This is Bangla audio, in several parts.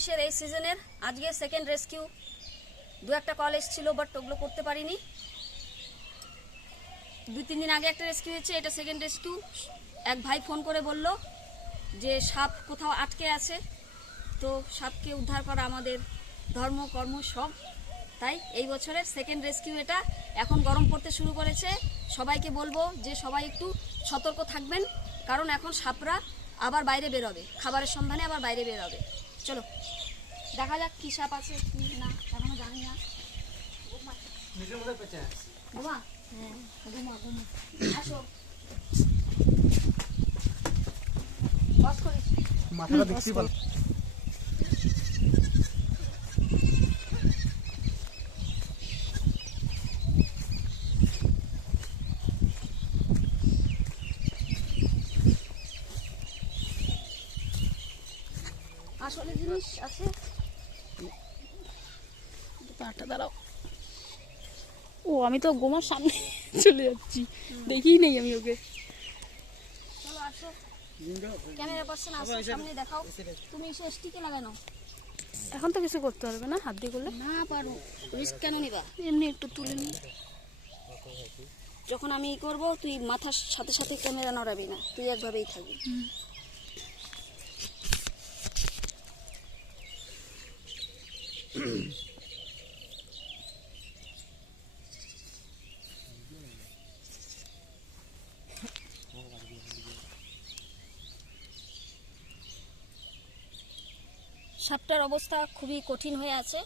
পঁচিশের এই সিজনের আজকে সেকেন্ড রেস্কিউ দু একটা কল এসেছিল বাট ওগুলো করতে পারিনি। দু তিন দিন আগে একটা রেস্কিউ হয়েছে, এটা সেকেন্ড রেস্কিউ এক ভাই ফোন করে বলল যে, সাপ কোথাও আটকে আছে। তো সাপকে উদ্ধার করা আমাদের ধর্ম, কর্ম সব। তাই এই বছরের সেকেন্ড রেস্কিউ এটা। এখন গরম পড়তে শুরু করেছে। সবাইকে বলব যে, সবাই একটু সতর্ক থাকবেন। কারণ এখন সাপরা আবার বাইরে বেরোবে। খাবারের সন্ধানে আবার বাইরে বেরোবে। চলো। দেখা যাক কি সাপ আছে কি না এখনও জানি না। ঘুমা হ্যাঁ ঘুমা ঘুমা আসো। বস করিস মাথাটা দেখতেই পারলাম আসলে জিনিস আছে পাটা দাঁড়াও ও আমি তো গোমার সামনে চলে যাচ্ছি। দেখিই নেই আমি ওকে। চলো আসো। ক্যামেরা পার্সন আসো সামনে দেখাও। তুমি এসে স্টিকে লাগানো এখন তো কিছু করতে পারবে না হাত দিয়ে করলে? না পারো রিস্ক কেন নিবা? এমনি একটু তুলে নি যখন আমি ই করব তুই মাথার সাথে সাথে ক্যামেরা নড়াবি না তুই একভাবেই থাকবি। সাপটার অবস্থা খুবই কঠিন হয়ে আছে।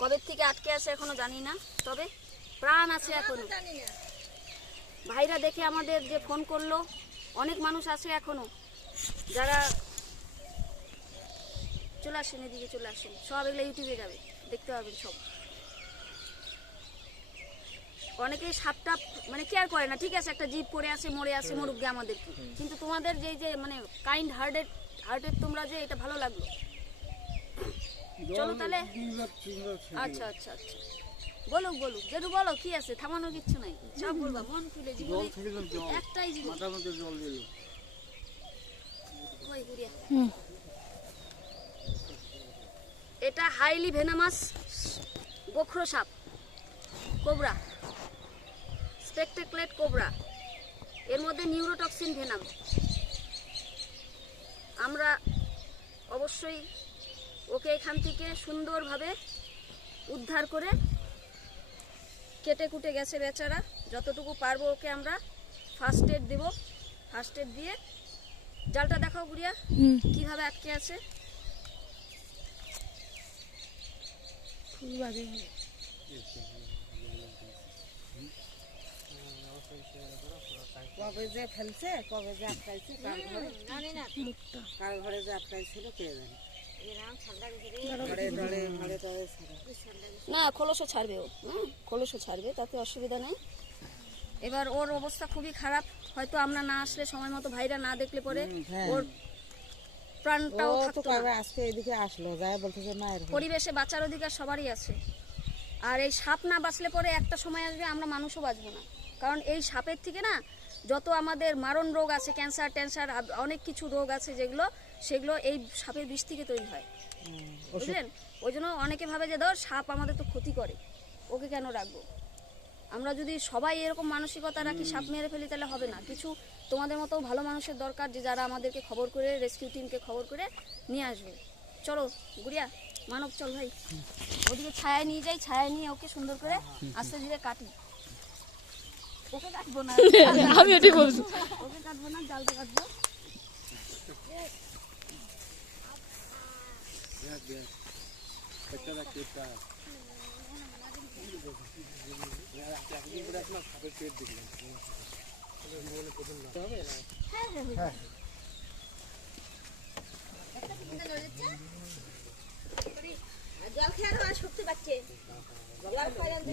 কবে থেকে আটকে আছে এখনও জানি না তবে প্রাণ আছে এখনও। ভাইরা দেখে আমাদের যে ফোন করল অনেক মানুষ আছে এখনও। যারা চলে আসেন এদিকে চলে আসেন। সব এগুলো ইউটিউবে যাবে দেখতে পাবেন সব। অনেকেই সাপটা মানে কেয়ার করে না ঠিক আছে একটা জিপ পড়ে আছে মরে আছে মরুক গে আমাদের কিন্তু তোমাদের যে যে মানে কাইন্ড হার্টেড হার্টেড তোমরা যে এটা ভালো লাগল। চলো তাহলে। আচ্ছা আচ্ছা আচ্ছা। বলুক বলুক যেটু বলো কি আছে? থামানোর কিচ্ছু নাই। সব বলবা মন খুলে জীবনে একটাই জীবন কই গুড়িয়া। এটা হাইলি ভেনামাস গোখরো সাপ। কোবরা। Spectacled cobra. এর মধ্যে নিউরোটক্সিন ভেনাম আমরা অবশ্যই ওকে এখান থেকে সুন্দরভাবে উদ্ধার করে কেটে কুটে গেছে বেচারা। যতটুকু পারব ওকে আমরা ফার্স্ট এড দেবো। ফার্স্ট এড দিয়ে জালটা দেখাও গুড়িয়া হুম। কীভাবে আটকে আছে। কবে যে ফেলছে কবে যে আটকাইছে কার ঘরে? কার ঘরে যে আটকাইছিল কে জানে। না খোলসও ছাড়বে ও। হ্যাঁ খোলসও ছাড়বে তাতে অসুবিধা নেই। এবার ওর অবস্থা খুবই খারাপ। হয়তো আমরা না আসলে সময় মতো ভাইরা না দেখলে পরে হ্যাঁ। ওর প্রাণটাও থাকতো আজকে এদিকে আসলো যায় বলতেছে না পরিবেশে বাঁচার অধিকার সবারই আছে। আর এই সাপ না বাঁচলে পরে একটা সময় আসবে আমরা মানুষও বাঁচবো না। কারণ এই সাপের থেকে না যত আমাদের মারণ রোগ আছে ক্যান্সার ট্যান্সার অনেক কিছু রোগ আছে যেগুলো সেগুলো এই সাপের বিষ থেকে তৈরি হয়। বুঝলেন? ওই জন্য অনেকে ভাবে যে ধর সাপ আমাদের তো ক্ষতি করে ওকে কেন রাখব? আমরা যদি সবাই এরকম মানসিকতা রাখি সাপ মেরে ফেলি তাহলে হবে না। কিছু তোমাদের মতো ভালো মানুষের দরকার যে যারা আমাদেরকে খবর করে রেস্কিউ টিমকে খবর করে নিয়ে আসবে। চলো গুড়িয়া মানব চল ভাই। ওদিকে ছায়া নিয়ে যাই ছায়া নিয়ে ওকে সুন্দর করে আস্তে ধীরে কাটি। আমি এটাই বলছি। কাটবো জল খেয়ে আর শক্তি পাচ্ছে জল খাওয়া যাবে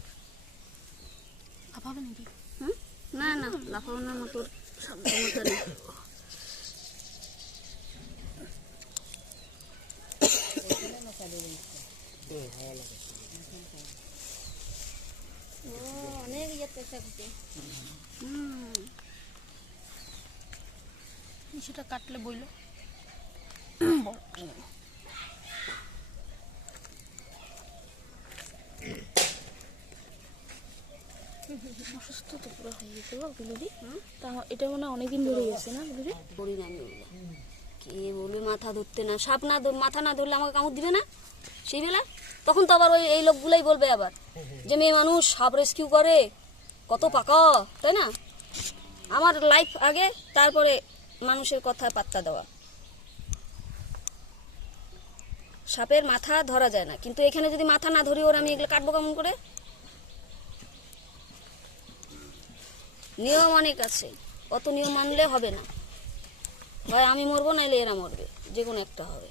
ভাবে নাকি না না লাফানোর মতো ক্ষমতা নেই ও, অনেক ইয়েতে হুম। সেটা কাটলে বইলো। অসুস্থ তো পুরো হয়ে গেছে গো তা এটা মনে হয় অনেকদিন ধরে গেছে না বিলুদি করি না আমি কে বলবে মাথা ধরতে না সাপ না মাথা না ধরলে আমাকে কামড় দিবে না সেই বেলা তখন তো আবার ওই এই লোকগুলাই বলবে আবার যে মেয়ে মানুষ সাপ রেস্কিউ করে কত পাকা তাই না আমার লাইফ আগে তারপরে মানুষের কথায় পাত্তা দেওয়া সাপের মাথা ধরা যায় না। কিন্তু এখানে যদি মাথা না ধরি ওর আমি এগুলো কাটবো কেমন করে? নিয়ম অনেক আছে। অত নিয়ম মানলে হবে না। ভাই আমি মরবো নাইলে এরা মরবে। যে কোনো একটা হবে।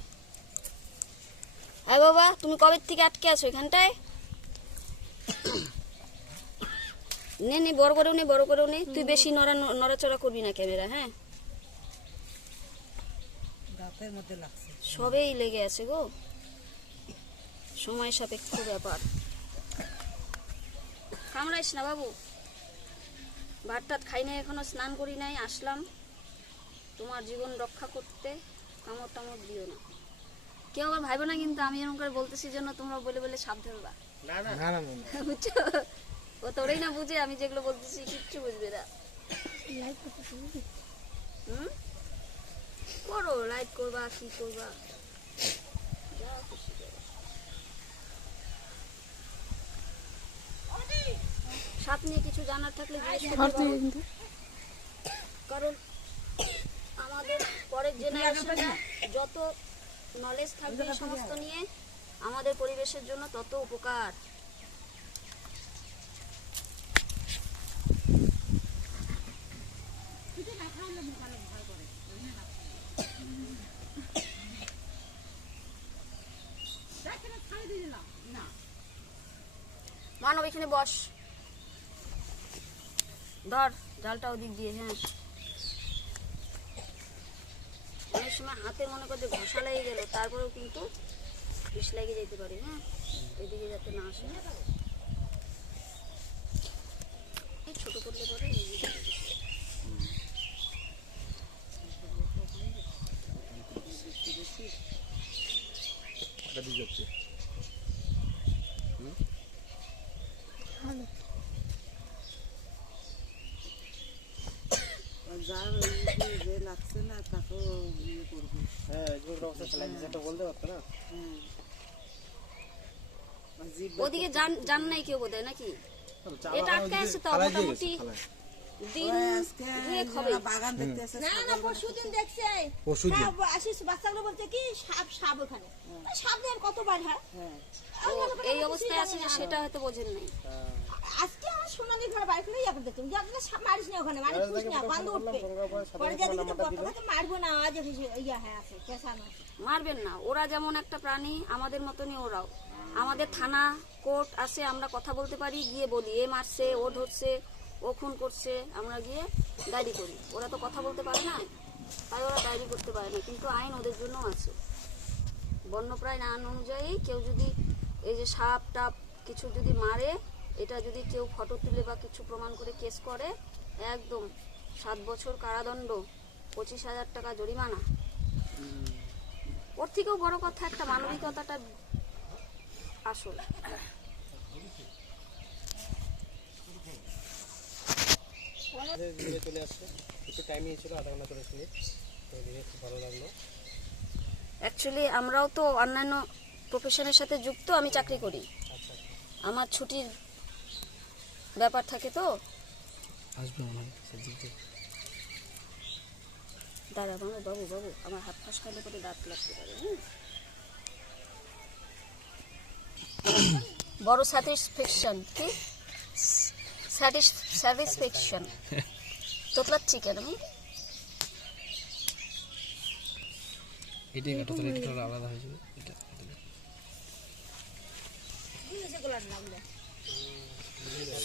হ্যাঁ বাবা তুমি কবে থেকে আটকে আছো এখানটায়? নে নে বড় করেও নে বড় করেও নে। তুই বেশি নড়া নড়াচড়া করবি না ক্যামেরা হ্যাঁ? সবেই লেগে আছে গো। সময় সাপেক্ষ ব্যাপার। কামড়াইস না বাবু। ভাত টাত খাই নাই এখনও স্নান করি নাই আসলাম। তোমার জীবন রক্ষা করতে কামড় টামড় দিও না। কেউ আবার ভাইবো না কিন্তু আমি এরকম করে বলতেছি জন্য তোমরা বলে বলে সাপ ধরবা বুঝছ? ও তোরেই না বুঝে আমি যেগুলো বলতেছি কিচ্ছু বুঝবে না। হুম? করো লাইক করবা কি করবা যা খুশি করো। সাপ নিয়ে কিছু জানার থাকলে কারণ আমাদের পরের জেনারেশনরা যত নলেজ থাকবে সমস্ত নিয়ে আমাদের পরিবেশের জন্য তত উপকার। মানব এখানে বস। ধর জালটা ওদিক দিয়ে হ্যাঁ অনেক সময় হাতে মনে করছে ঘষা লেগে গেল তারপরেও কিন্তু বিষ লেগে যেতে পারে হ্যাঁ? এদিকে যাতে না আসে। এই ছোট করলে পরে যাবে। যার যে লাগছে না তাকেও ইয়ে করবে হ্যাঁ আর জিভ ওদিকে যান নাই কেউ বোধ নাকি? এটা আটকে আছে তো মোটামুটি দিন আজকে দুয়েক হবে। বাগান দেখতে না না পরশুদিন দেখছে পরশুদিন? হ্যাঁ, আসিস বাচ্চাগুলো বলছে কি সাপ সাপ ওখানে। সাপ আর কতবার হয়? হ্যাঁ এই অবস্থায় আছে যে সেটা হয়তো বোঝেন নাই। আজকে আমার সোনালি ঘর বাড়ি করে ইয়াকে দেখতাম ইয়াকে মারিস না ওখানে মানে খুশ না গন্ধ উঠবে। পরে যেদিকে তো কথা কথা মারবো না আজ ইয়া হ্যাঁ আছে পেশানো মারবেন না ওরা যেমন একটা প্রাণী আমাদের মতনই ওরাও। আমাদের থানা কোর্ট আছে আমরা কথা বলতে পারি গিয়ে বলি এ মারছে ও ধরছে ও খুন করছে। আমরা গিয়ে ডায়েরি করি। ওরা তো কথা বলতে পারে না তাই ওরা ডায়েরি করতে পারে না কিন্তু আইন ওদের জন্য আছে। বন্যপ্রায় আইন অনুযায়ী কেউ যদি এই যে সাপ টাপ কিছু যদি মারে এটা যদি কেউ ফটো তুলে বা কিছু প্রমাণ করে কেস করে, একদম সাত বছর কারাদণ্ড, পঁচিশ হাজার টাকা জরিমানা। ওর থেকেও বড় কথা একটা মানবিকতাটা আসল। অ্যাকচুয়ালি আমরাও তো অন্যান্য প্রফেশনের সাথে যুক্ত, আমি চাকরি করি। আমার ছুটির ব্যাপার থাকে তো? আসবে সেদিক দাদা বাবু বাবু বাবু আমার হাত ফাঁস খাইলে করে দাঁত লাগতে পারে হ্যাঁ? বড় স্যাটিসফ্যাকশন কি? স্যাটিসফ্যাকশন তোতলাচ্ছি কেন এটাই কাটা তাহলে এটা আলাদা হয়ে যাবে এটা এটা।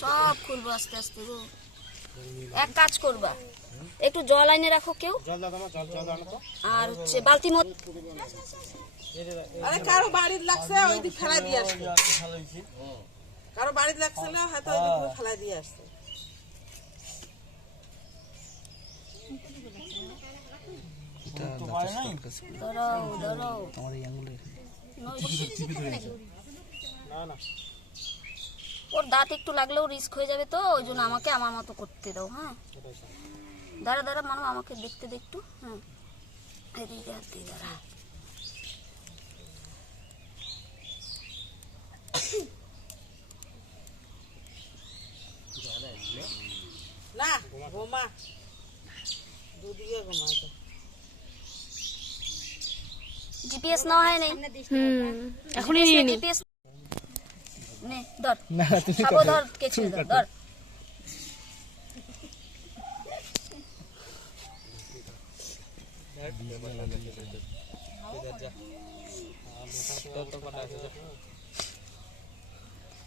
সব খুলবো আস্তে আস্তে। গো এক কাজ করবা। একটু জল আইনে রাখো কেউ। জল দাও তোমার জল জল আনো তো। আর হচ্ছে বালতি মত আরে কারও বাড়ির লাগছে ওই দিক ফেলাই দিয়ে আসছে কারও বাড়ির লাগছে না হয়তো ওই দিক ফেলাই দিয়ে আসছে ধরো ধরো। না না। ওর দাঁত একটু লাগলেও রিস্ক হয়ে যাবে তো ওই জন্য আমাকে আমার মতো করতে দাও হ্যাঁ? দাঁড়া দাঁড়া মানো আমাকে দেখতে দে একটু হ্যাঁ? এদিকে হাত দাঁড়া না দুদিকে তো। জিপিএস নেওয়া হয় নাই? হুম এখনই নিয়ে নি। জিপিএস নে ধর। না তুমি খাব ধর কেচে ধর। ধর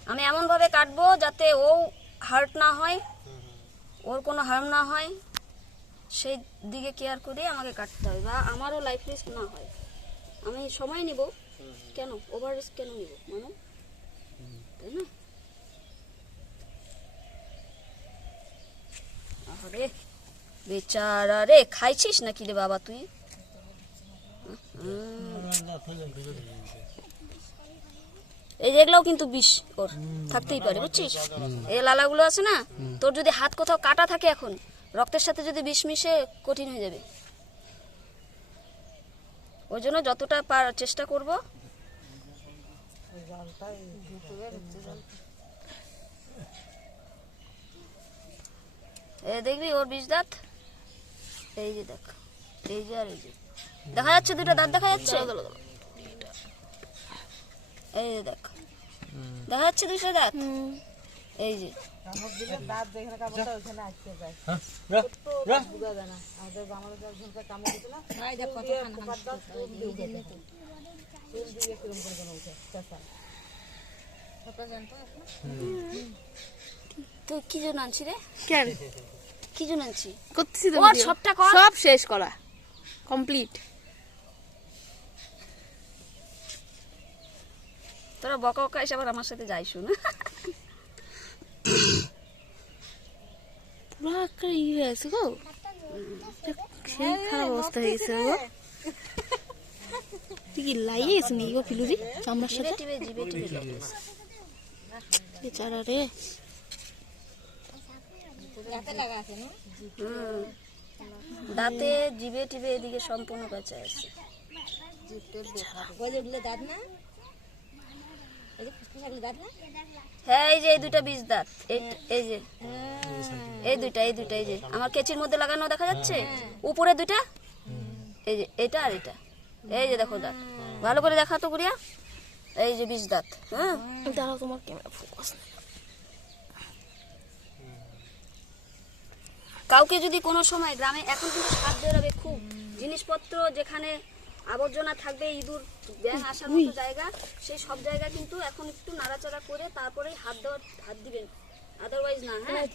আমি এমন ভাবে কাটবো যাতে ও হার্ট না হয় ওর কোনো হার্ম না হয়। সেই দিকে কেয়ার করে আমাকে কাটতে হবে বা আমারও লাইফ রিস্ক না হয়। আমি সময় নিব। কেন? ওভার রিস্ক কেন নিব? মানে? তাই না আরে বেচারা রে খাইছিস নাকি রে বাবা তুই? এই যে এগুলোও কিন্তু বিষ ওর থাকতেই পারে বুঝছিস? এই লালাগুলো আছে না তোর যদি হাত কোথাও কাটা থাকে এখন রক্তের সাথে যদি বিষ মিশে কঠিন হয়ে যাবে। ওই জন্য যতটা পার চেষ্টা করব এ দেখবি ওর বিষ দাঁত? এই যে দেখ এই যে আর এই যে। দেখা যাচ্ছে দুটো দাঁত দেখা যাচ্ছে? এই যে দেখ। দেখা যাচ্ছে দুটো দাঁত? এই যে। তুই কি জন্য আনছি রে? কেন? কি জন্য আনছি? করতেছি তো ওর সবটা কর। সব শেষ করা। কমপ্লিট তোরা বকা বকা এসে আবার আমার সাথে যাই শুন। পুরো একটা ই হয়ে আছে গো। সেই খারাপ অবস্থা হয়ে গেছে গো। তুই কি লাইয়ে নি গো ফিলুদি চামড়ার সাথে? বেচারা রে এত লাগা আছে না হুম দাঁতে জিবে টিবে এদিকে সম্পূর্ণ কাছে আছে। দাঁত না? এই যে ফুসফুস থাকলে দাঁত না? হ্যাঁ এই যে এই দুইটা বীজ দাঁত। এই এই যে। এই দুইটা এই দুইটা এই যে। আমার কেচির মধ্যে লাগানো দেখা যাচ্ছে? উপরে দুইটা? এই যে এটা আর এটা। এই যে দেখো দাঁত। ভালো করে দেখা তো গুড়িয়া। এই যে বীজ দাঁত। হ্যাঁ। দাঁড়াও তোমার ক্যামেরা ফোকাস কাউকে যদি কোনো সময় গ্রামে এখন কিন্তু সাপ বেরোবে খুব। জিনিসপত্র যেখানে আবর্জনা থাকবে ইঁদুর ব্যাং আসার মতো জায়গা সেই সব জায়গা কিন্তু এখন একটু নাড়াচাড়া করে তারপরেই হাত দেওয়ার হাত দিবেন। আদারওয়াইজ না হ্যাঁ?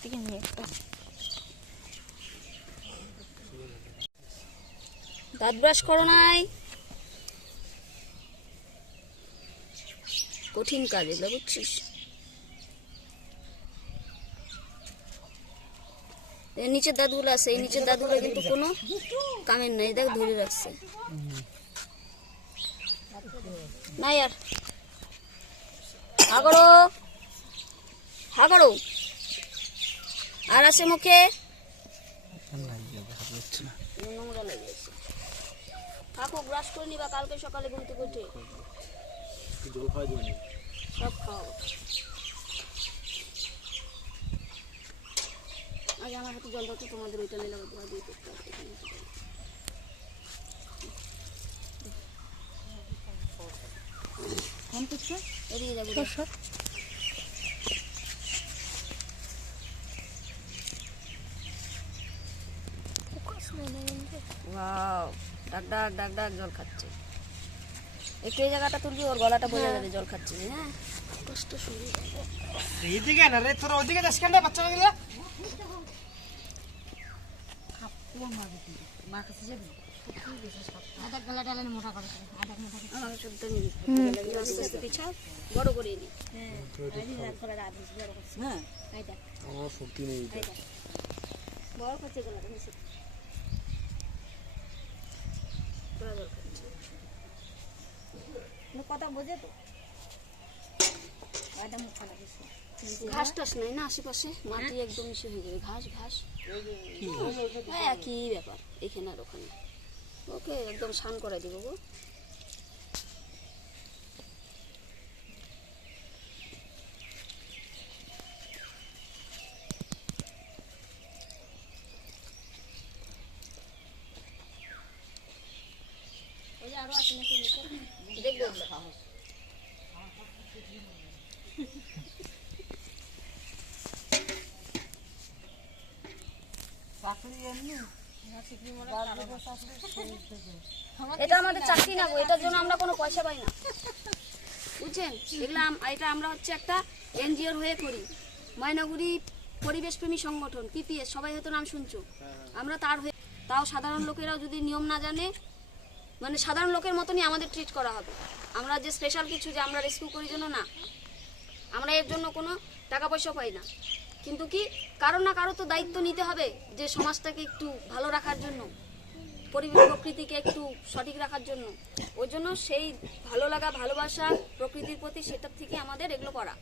থেকে দাঁত ব্রাশ করো নাই। কঠিন কাজ এগুলো বুঝছিস? নিচের দাঁতগুলো আছে, এই নিচের দাঁতগুলো কিন্তু কোনো কামের নাই, দেখ ধরে রাখছে। নাই আর হাগড়ো। হাগড়ো। আর আছে মুখে? নোংরা লেগে গেছে থাকো ব্রাশ করে নিবা, কালকে সকালে ঘুম থেকে উঠে। জল খাওয়া দিবেন সব খাও আজ আমার হাতে জল দাও তোমাদের ওইটা নিলাম ধোয়া দিয়ে করতে যাব। ওয়াও ডাক ডাক ডাক ডাক জল খাচ্ছে। একটু এই জায়গাটা তুলবি ওর গলাটা বোঝা যাবে জল খাচ্ছে হ্যাঁ কষ্ট শুরু এইদিকে না রে তোরা ওদিকে যাস কেন বাচ্চা গুলো বড় করে নি। হ্যাঁ করছে। গলাটা নিচে পুরা জল খাচ্ছে কথা বোঝে তো। ঘাস টাস নাই না আশেপাশে? মাটি একদম মিশে হয়ে যাবে ঘাস ঘাস। হ্যাঁ একই ব্যাপার। এখানে আর ওখানে। ওকে একদম স্নান করে দিব গো ওই যে আরও আছে নাকি নিচে? দেখব এটা আমাদের চাকরি না গো, এটার জন্য আমরা কোনো পয়সা পাই না। বুঝছেন? আম- এটা আমরা হচ্ছে একটা এনজিওর হয়ে করি। ময়নাগুড়ি পরিবেশ প্রেমী সংগঠন পিপিএস সবাই হয়তো নাম শুনছো। আমরা তার হয়ে তাও সাধারণ লোকেরাও যদি নিয়ম না জানে মানে সাধারণ লোকের মতনই আমাদের ট্রিট করা হবে। আমরা যে স্পেশাল কিছু যে আমরা রেস্কিউ করি জন্য না, আমরা এর জন্য কোনো টাকা পয়সা পাই না। কিন্তু কি কারও না কারও তো দায়িত্ব নিতে হবে যে সমাজটাকে একটু ভালো রাখার জন্য। পরিবেশ প্রকৃতিকে একটু সঠিক রাখার জন্য। ওই জন্য সেই ভালো লাগা, ভালোবাসা প্রকৃতির প্রতি সেটার থেকে আমাদের এগুলো করা।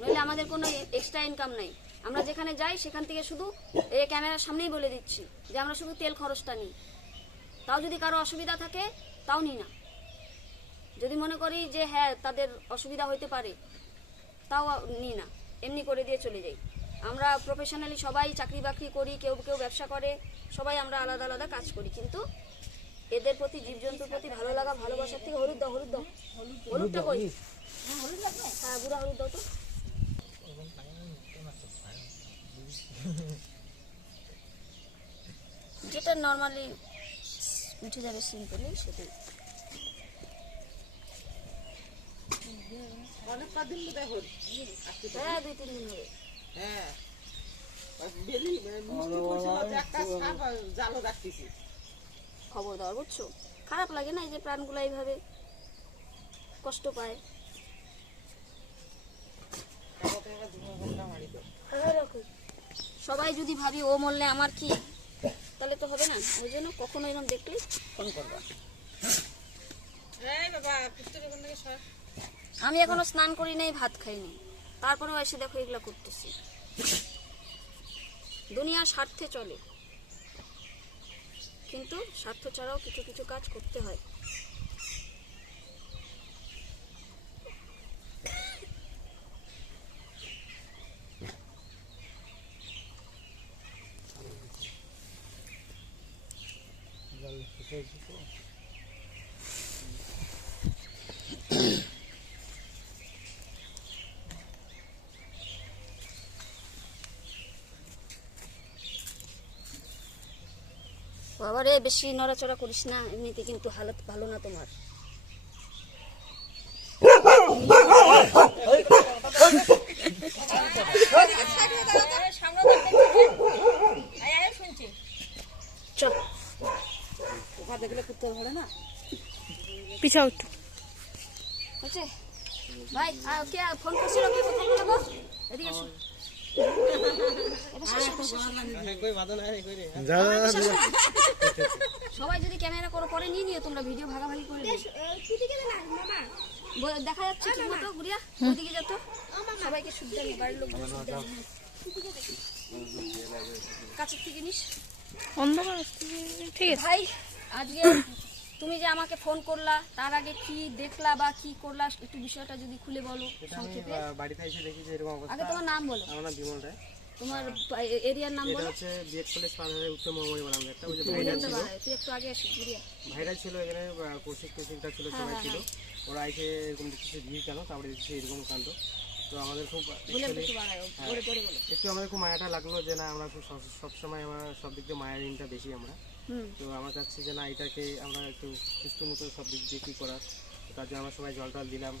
নইলে আমাদের কোনো এক্সট্রা ইনকাম নাই। আমরা যেখানে যাই, সেখান থেকে শুধু এই ক্যামেরার সামনেই বলে দিচ্ছি যে, আমরা শুধু তেল খরচটা নিই। তাও যদি কারও অসুবিধা থাকে, তাও নিই না। যদি মনে করি যে হ্যাঁ তাদের অসুবিধা হইতে পারে, তাও নিই না। এমনি করে দিয়ে চলে যাই। আমরা প্রফেশনালি সবাই চাকরি বাকরি করি কেউ কেউ ব্যবসা করে সবাই আমরা আলাদা আলাদা কাজ করি। কিন্তু এদের প্রতি জীবজন্তুর প্রতি ভালো লাগা ভালোবাসার থেকে হলুদ দাও হলুদ দাও। হলুদটা কই? হ্যাঁ গুঁড়া হলুদ দাও তো। যেটা নর্মালি উঠে যাবে সিম্পলি সেটাই। অনেক কদিন হ্যাঁ দুই তিন দিন হবে হ্যাঁ। বেলি মানে পড়ছিল একটা সাপ জালো রাখতেছি। খবর বুঝছ? খারাপ লাগে না এই যে প্রাণগুলো এইভাবে কষ্ট পায়? সবাই যদি ভাবি ও মরলে আমার কি তাহলে তো হবে না। ওই জন্য কখনো এরকম দেখলে ফোন করব। আমি এখনও স্নান করি নাই ভাত খাইনি তারপরেও এসে দেখো এগুলো করতেছি। দুনিয়ার স্বার্থে চলে। কিন্তু স্বার্থ ছাড়াও কিছু কিছু কাজ করতে হয়। বাবা রে বেশি নড়াচড়া করিস না এমনিতে কিন্তু হালত ভালো না তোমার। পিছাও একটু। ভাই কে ফোন করছিল কে? ফোন করল গো? এদিকে এসো এবার সবাই যদি ক্যামেরা করো পরে নিয়ে নিও তোমরা ভিডিও ভাগাভাগি করে দেখা যাচ্ছে ঠিক মতো গুড়িয়া ওইদিকে যত সবাইকে শুদ্ধ নি বাড়ির লোক কাছের থেকে নিস। অন্ধকার ঠিক আছে। ভাই আজকে তুমি যে আমাকে ফোন করলা তার আগে কি দেখলা বা কি করলা একটু বিষয়টা যদি খুলে বলো সংক্ষেপে। বাড়িতে এসে দেখি যে এরকম অবস্থা। আগে তোমার নাম বলো। আমার নাম বিমল রায়। তোমার এরিয়ার নাম বলো। হচ্ছে বিএড কলেজ পার হয়ে উত্তর মহামণি বললাম একটা ওই যে ভাইরাল ছিল। তুই একটু আগে আসি ভাইরাল ছিল এখানে কৌশিক কৌশিকটা ছিল সবাই ছিল। ওরা এসে এরকম দেখতেছে ভিড় কেন তারপরে দেখছি এরকম কাণ্ড। তো আমাদের খুব বলে একটু বলো। আমাদের খুব মায়াটা লাগল যে না আমরা খুব সবসময় আমরা সব দিক দিয়ে মায়ের ঋণটা বেশি আমরা। তো আমার কাছে যে না এটাকে আমরা একটু সুস্থ মতো সব দিক দিয়ে কী করার। তার জন্য আমরা সবাই জল টল দিলাম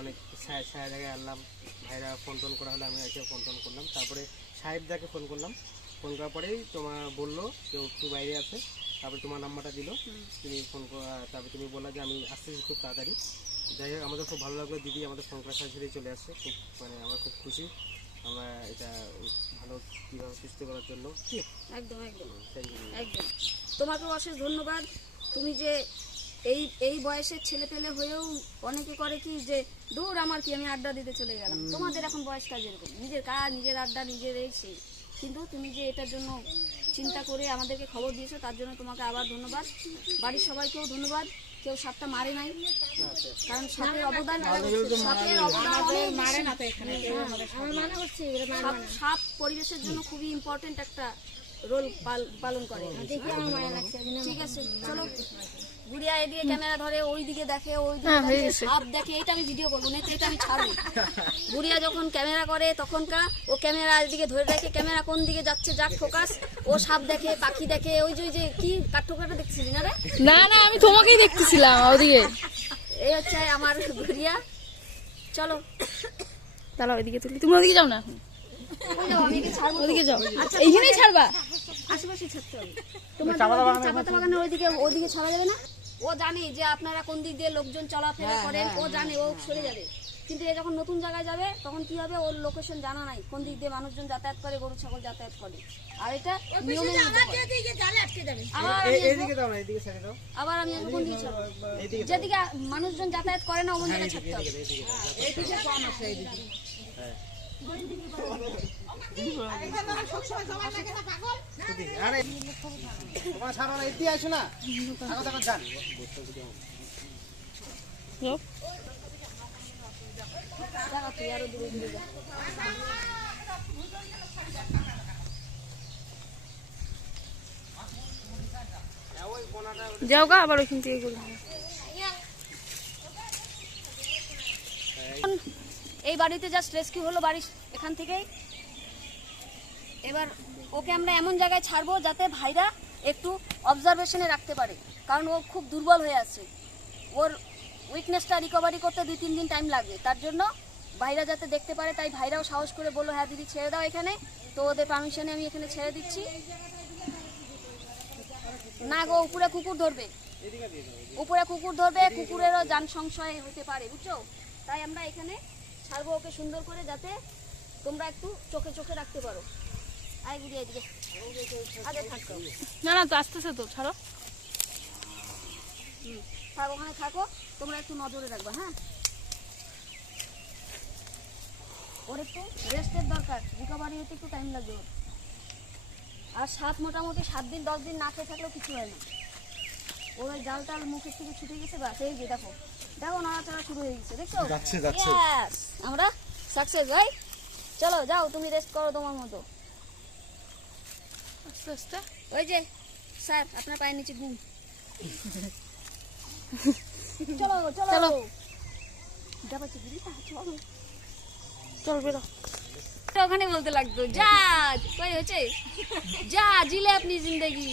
অনেক ছায়া ছায়া জায়গায় আনলাম। ভাইরা ফোন টোন করা হলে আমি এসে ফোন টোন করলাম। তারপরে সাহেব সাহেবদাকে ফোন করলাম ফোন করার পরেই তোমার বলল কেউ একটু বাইরে আছে। তারপরে তোমার নাম্বারটা দিল। তুমি ফোন তারপরে তুমি বললা যে আমি আসতেছি খুব তাড়াতাড়ি। যাই হোক আমাদের খুব ভালো লাগল। দিদি আমাদের ফোন করার সাথে চলে আসছে। খুব মানে আমরা খুব খুশি। আমরা এটা ভালো কীভাবে সুস্থ করার জন্য। একদম একদম। থ্যাংক ইউ একদম। তোমাকে অশেষ ধন্যবাদ। তুমি যে এই এই বয়সের ছেলে পেলে হয়েও অনেকে করে কি যে দূর আমার কি আমি আড্ডা দিতে চলে গেলাম। তোমাদের এখন বয়সটা যেরকম নিজের কাজ নিজের আড্ডা নিজের এই সেই। কিন্তু তুমি যে এটার জন্য চিন্তা করে আমাদেরকে খবর দিয়েছ তার জন্য তোমাকে আবার ধন্যবাদ। বাড়ির সবাইকেও ধন্যবাদ। কেউ সাপটা মারে নাই। কারণ সাপের অবদান সাপের অবদান অনেক মারে না আমার মনে হচ্ছে এরা সাপ সাপ পরিবেশের জন্য খুবই ইম্পর্টেন্ট একটা রোল পালন করে। দেখি আমার মায়া লাগছে ঠিক আছে চলো। গুড়িয়া এদিকে ক্যামেরা ধরে ওই দিকে দেখে ওই দিকে হ্যাঁ। সাপ দেখে এটা আমি ভিডিও করব না এটা আমি ছাড়বো। গুড়িয়া যখন ক্যামেরা করে তখনকার ও ক্যামেরা দিকে ধরে রাখে ক্যামেরা কোন দিকে যাচ্ছে যাক ফোকাস ও সাপ দেখে পাখি দেখে ওই যে ওই যে কি কাঠঠোকাটা দেখছিলি না রে? না না আমি তোমাকেই দেখতেছিলাম ওদিকে। এই হচ্ছে আমার গুড়িয়া চলো। তাহলে ওইদিকে তুলি। তুমি ওদিকে যাও না এখন। ওই যাও, আমি একে ছাড়বো তো। ওদিকে যাও। এইখানেই ছাড়বা। আশেপাশে ছাড়তে হবে। তোমার ওইদিকে চাপাতা ওইদিকে ওদিকে ছাড়া যাবে না? ও জানে যে আপনারা কোন দিক দিয়ে লোকজন চলাফেরা করেন ও জানে ও সরে যাবে কিন্তু এ যখন নতুন জায়গায় যাবে তখন কি হবে ওর লোকেশন জানা নাই কোন দিক দিয়ে মানুষজন যাতায়াত করে গরু ছাগল যাতায়াত করে আর এটা নিয়মের আবার আমি আসব, এইদিকে দাও না এইদিকে ছেড়ে দাও আবার আমি আসব কোন দিকে ছাড়বো যেদিকে মানুষজন যাতায়াত করে না ওখান দিকে ছাড়তে হবে যাও। গা আবার ওইখান থেকে ঘুরে এই বাড়িতে জাস্ট রেস্কিউ হলো বাড়ি এখান থেকেই এবার ওকে আমরা এমন জায়গায় ছাড়বো যাতে ভাইরা একটু অবজারভেশনে রাখতে পারে। কারণ ও খুব দুর্বল হয়ে আছে। ওর উইকনেসটা রিকভারি করতে দুই, তিন দিন টাইম লাগবে। তার জন্য ভাইরা যাতে দেখতে পারে, তাই ভাইরাও সাহস করে বলল হ্যাঁ দিদি, ছেড়ে দাও এখানে। তো ওদের পারমিশনে আমি এখানে ছেড়ে দিচ্ছি। না গো, উপরে কুকুর ধরবে। উপরে কুকুর ধরবে, কুকুরেরও যান সংশয় হতে পারে, বুঝছ? তাই আমরা এখানে ছাড়বো ওকে সুন্দর করে যাতে তোমরা একটু চোখে চোখে রাখতে পারো। না না তো আসতেছে তো ছাড়ো। থাক ওখানে থাকো তোমরা একটু নজরে রাখবে হ্যাঁ? ওর একটু রেস্টের দরকার রিকভারি হতে একটু টাইম লাগবে আর সাত মোটামুটি সাত দিন দশ দিন না খেয়ে থাকলেও কিছু হয় না। ওর ওই জাল টাল মুখের থেকে ছুটে গেছে বা সেই যে দেখো। দেখো নাড়াচাড়া শুরু হয়ে গেছে দেখছ। আমরা সাকসেস ভাই। চলো যাও তুমি রেস্ট করো তোমার মতো। আস্তে আস্তে। ওই যে স্যার আপনার পায়ের নিচে ঘুম। চলো চলো। চলো। বেরো। ওখানে বলতে লাগতো যা কই হয়েছে? যা জিলে আপনি জিন্দগি।